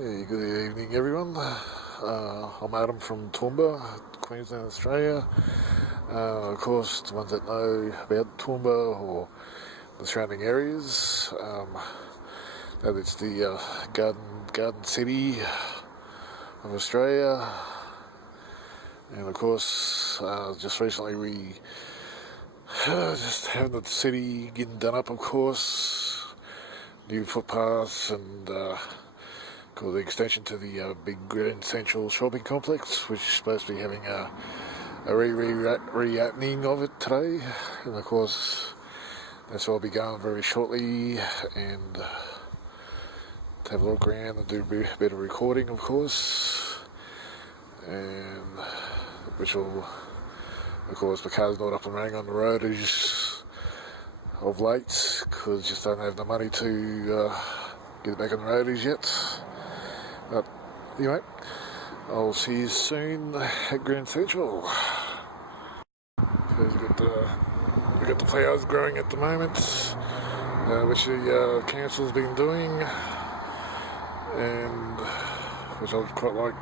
Hey, good evening, everyone. I'm Adam from Toowoomba, Queensland, Australia. Of course, the ones that know about Toowoomba or the surrounding areas, that it's the Garden City of Australia. And of course, just recently we just having the city getting done up, of course, new footpaths and called the extension to the big Grand Central shopping complex, which is supposed to be having a reopening of it today. And of course, that's where I'll be going very shortly and to have a look around and do a bit of recording, of course. And which will, of course, the car's not up and running on the road of late because just don't have the money to get it back on the road as yet. But anyway, I'll see you soon at Grand Central. We've got the flowers growing at the moment, which the council's been doing, and which I quite like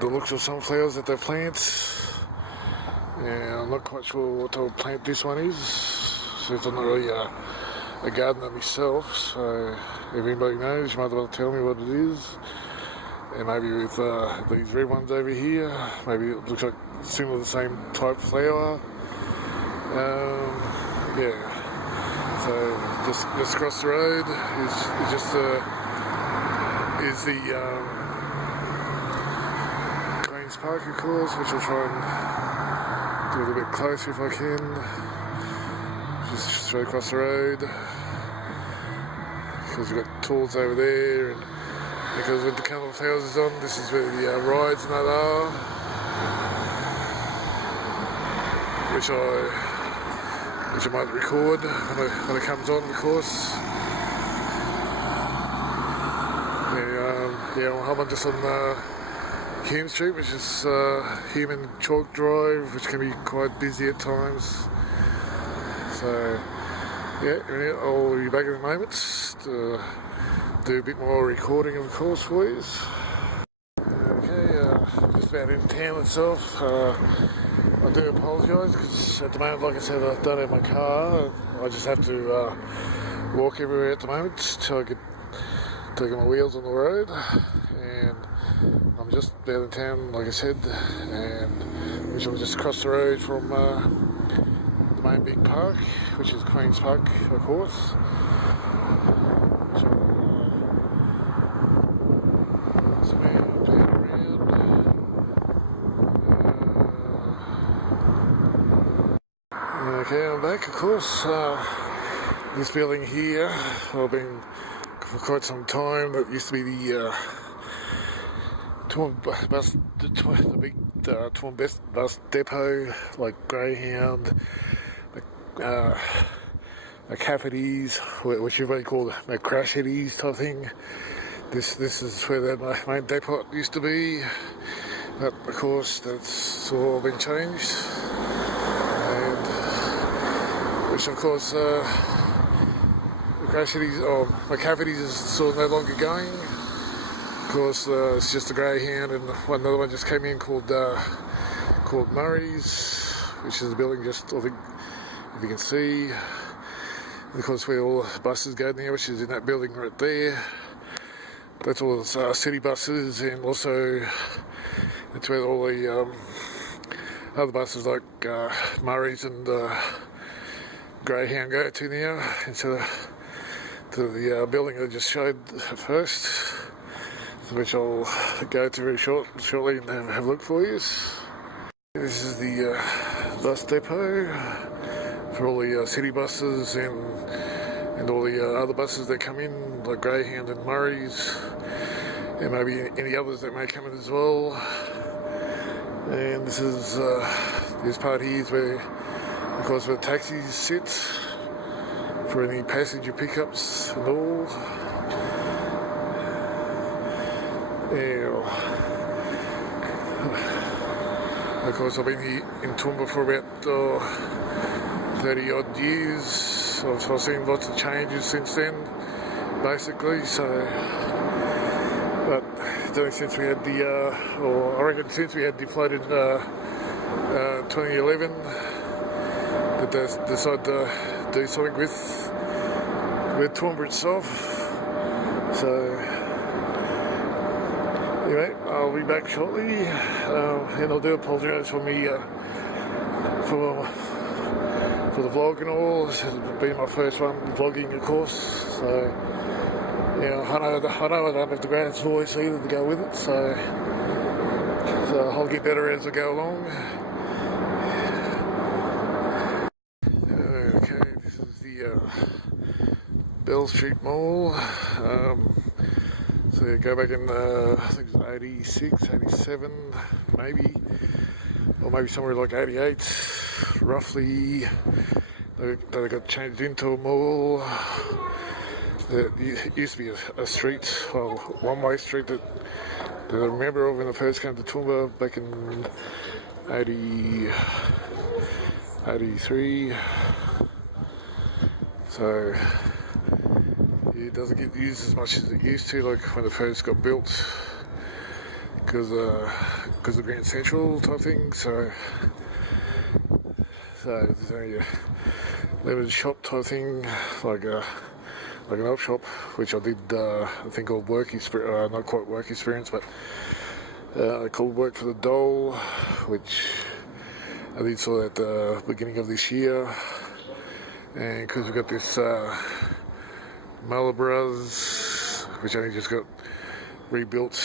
the looks of some flowers that they plant. And I'm not quite sure what type of plant this one is, since I'm not really a gardener myself, so if anybody knows, you might as well tell me what it is. And maybe with these red ones over here, maybe it looks like similar to the same type of flower. Yeah. So just across the road is the Queen's Park, of course, which I'll try and do a little bit closer if I can. Just straight across the road. Because we've got tools over there, and because when the Carnival Flowers is on, this is where the rides and that are, which I might record when it comes on, of course. I'm just on Hume Street, which is Hume and Chalk Drive, which can be quite busy at times. So yeah, I'll be back in a moment to do a bit more recording, of course, for you. Okay, just about in town itself. I do apologise because at the moment, like I said, I don't have my car. I just have to walk everywhere at the moment till I get my wheels on the road. And I'm just about in town, like I said, and which will just across the road from the main big park, which is Queen's Park, of course. Okay, I'm back, of course. This building here, I've been for quite some time. That used to be the Toowoomba bus, the big Toowoomba bus depot, like Greyhound, the Cafferty's, which everybody called the Crashetties type thing. This is where that main depot used to be. But of course, that's all been changed. Which of course the Crashetties or McCafferty's is sort of no longer going. Of course, it's just a Greyhound, and another one just came in called Murray's, which is a building just, I think, if you can see. And of course, where all the buses go now, which is in that building right there. That's all the city buses, and also it's where all the other buses like Murray's and Greyhound go to now, instead of to the building I just showed first, which I'll go to very shortly and have a look for you. This is the bus depot for all the city buses and all the other buses that come in, like Greyhound and Murray's, and maybe any others that may come in as well. And this is this part here is where, of course, where the taxis sit for any passenger pickups and all. Yeah. Of course, I've been here in Toowoomba for about 30 odd years. I've seen lots of changes since then, basically. So But it's only since we had or I reckon since we had deflated 2011 that they decided to do something with Toowoomba itself. So anyway, I'll be back shortly, and I do apologise for me for the vlog and all. This has been my first one vlogging, of course. So yeah, I know I don't have the greatest voice either to go with it. So I'll get better as I go along. Okay, this is the Bell Street Mall. So go back in, I think it's 86, 87, maybe, or maybe somewhere like 88, roughly. They got changed into a mall. It used to be a street, well, one-way street that I remember when I first came to Toowoomba back in 83. So it doesn't get used as much as it used to, like when it first got built, because of Grand Central type thing. So there's only a limited shop type thing, like an op shop, which I did, I think called work experience, not quite work experience, but called Work for the Dole, which I did saw at the beginning of this year. And because we've got this Malabras, which only just got rebuilt,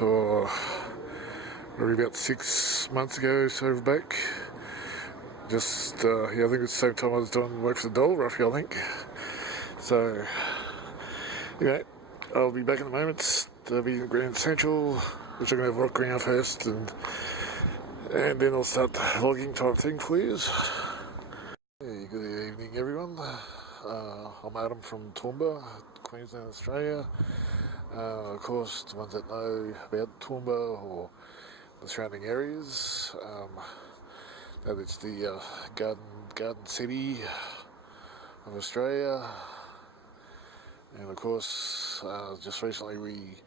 or maybe about 6 months ago, so back. Just, yeah, I think it's the same time I was doing Work for the Dole, roughly, I think. So, anyway, I'll be back in a moment. I'll be in Grand Central, which I'm going to walk around first, and then I'll start vlogging type thing for you. Hey, good evening, everyone. I'm Adam from Toowoomba, Queensland, Australia. Of course, the ones that know about Toowoomba or the surrounding areas, that it's the Garden City of Australia. And of course, just recently we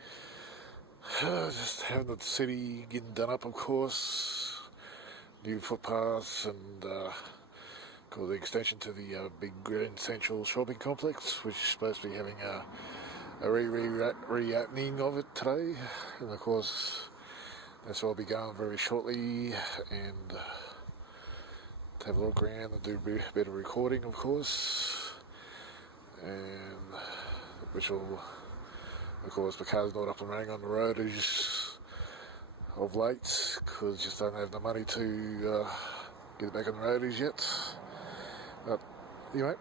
just having the city getting done up, of course, new footpaths and called the extension to the big Grand Central shopping complex, which is supposed to be having a reopening of it today. And of course, that's where I'll be going very shortly, and to have a look around and do a bit of recording, of course, and which will, of course, the car's not up and running on the road of late, because just don't have the money to get it back on the road as yet. But anyway,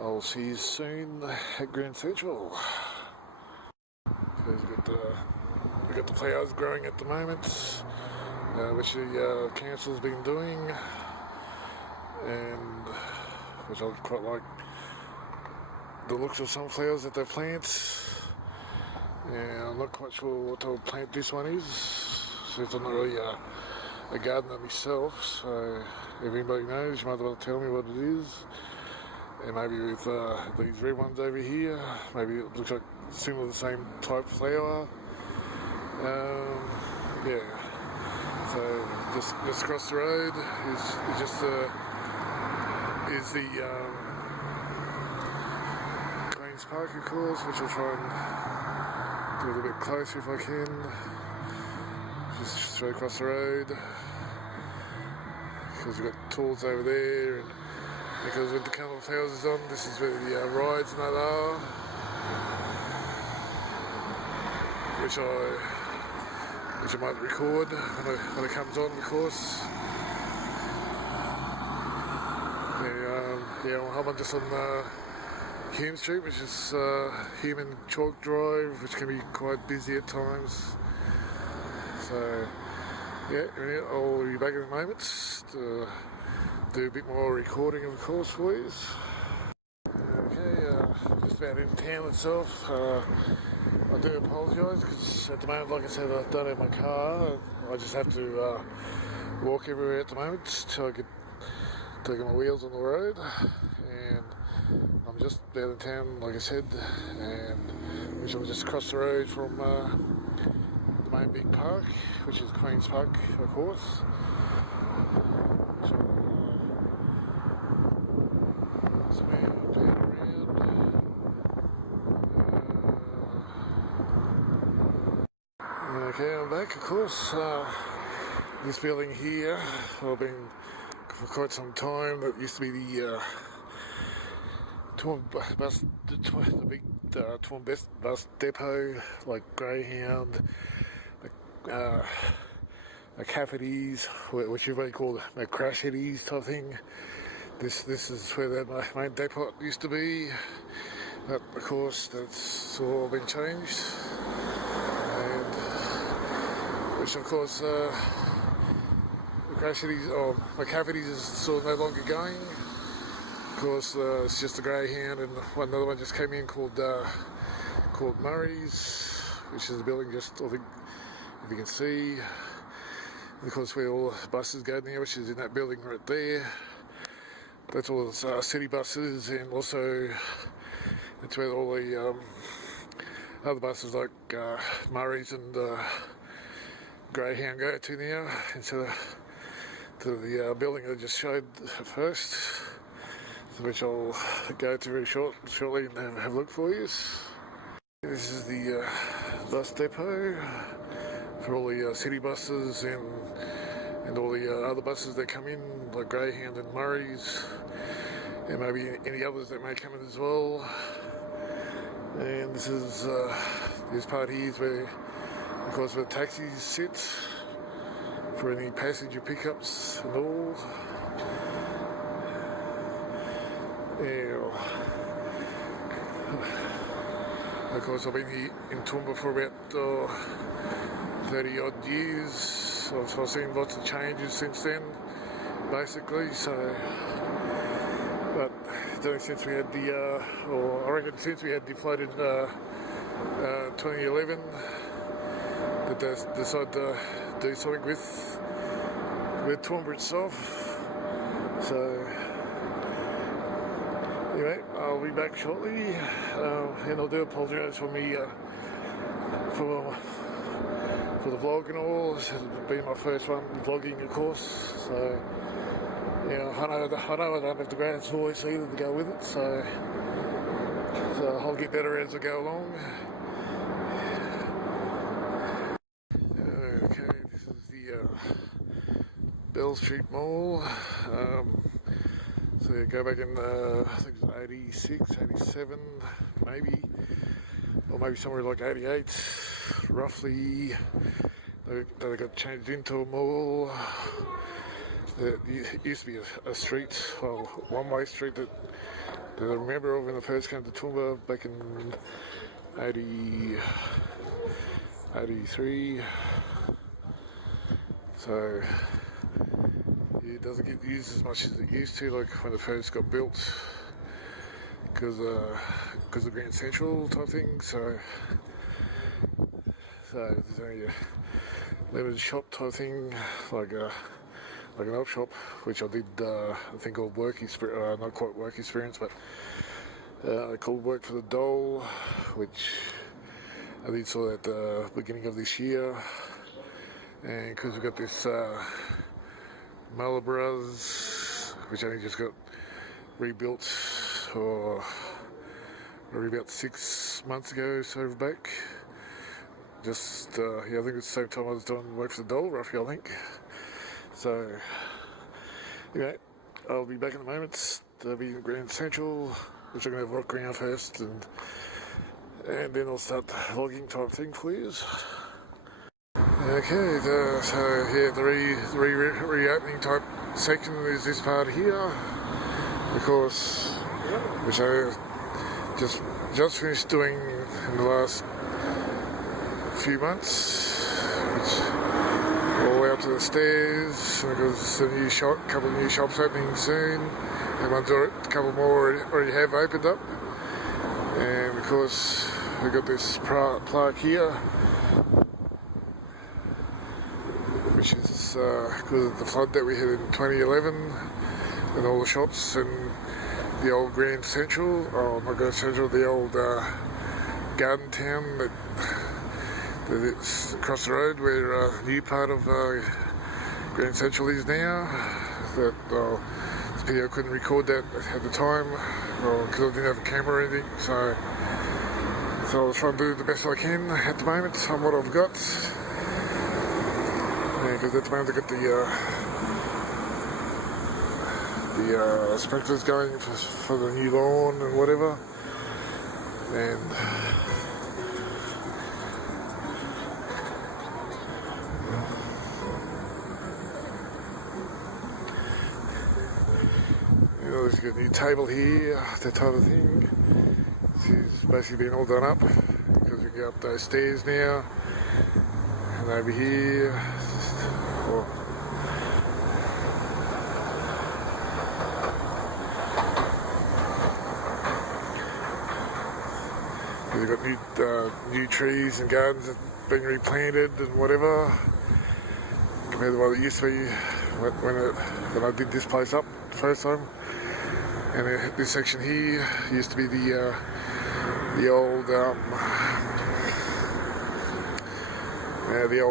I'll see you soon at Grand Central. So we've got the flowers growing at the moment, which the council's been doing, and which I quite like the looks of some flowers that they plant. And I'm not quite sure what type of plant this one is, since I'm not really a gardener myself. So if anybody knows, you might well tell me what it is. And maybe with these red ones over here, maybe it looks like similar to the same type flower. Yeah. So just across the road is just the Queen's Park, of course, which I'll try and do a little bit closer if I can. Just straight across the road, because we've got tools over there, and because with the Carnival Flowers is on, this is where the rides and that are, which I might record when it comes on, of course. Yeah, I'm just on Hume Street, which is Hume and Chalk Drive, which can be quite busy at times. So, yeah, I'll be back in a moment to do a bit more recording, of course, for you. Okay, just about in town itself. I do apologise, because at the moment, like I said, I don't have my car. I just have to walk everywhere at the moment till I get taking my wheels on the road, and I'm just down in town, like I said, and which was just across the road from the main big park, which is Queen's Park, of course. So, we're down around. Okay, I'm back, of course. This building here, I've been for quite some time. That used to be the Toowoomba bus, the big Toowoomba bus depot, like Greyhound, the Cafferty's, which you may call the Crashetties type thing. This is where that main depot used to be. But of course, that's all been changed, and which of course the Crashetties or the Cafferty's is sort of no longer going. Of course, it's just a Greyhound, and another one just came in called Murray's, which is a building just, I think, if you can see, of course, where all the buses go now, which is in that building right there. That's all the city buses, and also that's where all the other buses like Murray's and Greyhound go to now, instead of to the building I just showed first, which I'll go to very shortly and have a look for you. This is the bus depot for all the city buses and all the other buses that come in, like Greyhound and Murray's, and maybe any others that may come in as well. And this is this part here is where, of course, where the taxis sit for any passenger pickups and all. Yeah. Of course, I've been here in Toowoomba for about 30 odd years, so I've seen lots of changes since then, basically. So, but since we had the, or I reckon since we had deflated 2011, that they decided to do something with Toowoomba itself. So anyway, I'll be back shortly, and I do apologise for me for the vlog and all. This has been my first one vlogging, of course. So yeah, I know I don't have the greatest voice either to go with it. So I'll get better as I go along. Okay, this is the Bell Street Mall. So go back in, I think it's 86, 87, maybe, or maybe somewhere like 88, roughly. They got changed into a mall. It used to be a street, well, one-way street that I remember of when I first came to Toowoomba back in 83. So it doesn't get used as much as it used to, like when it first got built, because of Grand Central type thing. So there's only a limited shop type thing, like an op shop, which I did, I think called work experience, not quite work experience, but called Work for the Dole, which I did saw at the beginning of this year, and because we got this Malabras, which only just got rebuilt, or maybe about 6 months ago, so back. Just, yeah, I think it's the same time I was doing Work for the Dole, roughly, I think. So, anyway, I'll be back in a moment. I'll be in Grand Central, which I'm going to walk around first, and then I'll start the vlogging type thing for you. Okay, so yeah, the reopening type section is this part here, of course, which I just finished doing in the last few months, which all the way up to the stairs, because the new couple of new shops opening soon, and a couple more already have opened up, and of course we've got this plaque here, which is because of the flood that we had in 2011, and all the shops and the old Grand Central, or not Grand Central, the old garden town that's across the road where the new part of Grand Central is now. That this video couldn't record that at the time because I didn't have a camera or anything, so I was trying to do the best I can at the moment on what I've got. Because at the moment I've got the sprinklers going for the new lawn and whatever, and there's a new table here, that type of thing. This is basically been all done up because we go up those stairs now, and over here, we've got new trees and gardens that have been replanted and whatever, compared to what it used to be when I did this place up the first time. And this section here used to be the old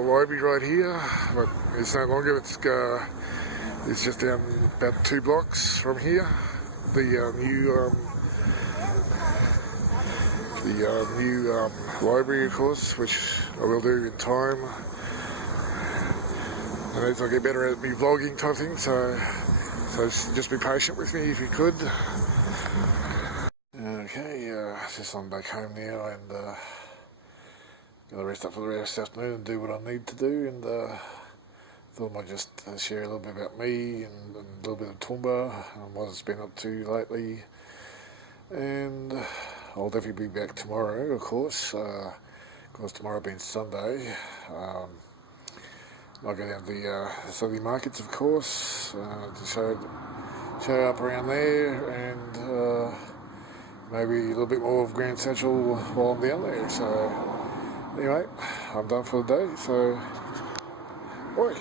library right here, but it's no longer. It's just down about 2 blocks from here. The new library, of course, which I will do in time. And as I get better at me vlogging type thing, so just be patient with me if you could. Okay, just on back home now, and gonna rest up for the rest of the afternoon and do what I need to do, and thought I might just share a little bit about me and a little bit of Toowoomba and what it's been up to lately. And I'll definitely be back tomorrow, of course. Tomorrow being Sunday. I'll go down to the Sunday markets, of course, to show up around there, and maybe a little bit more of Grand Central while I'm down there. So anyway, I'm done for the day, so bye.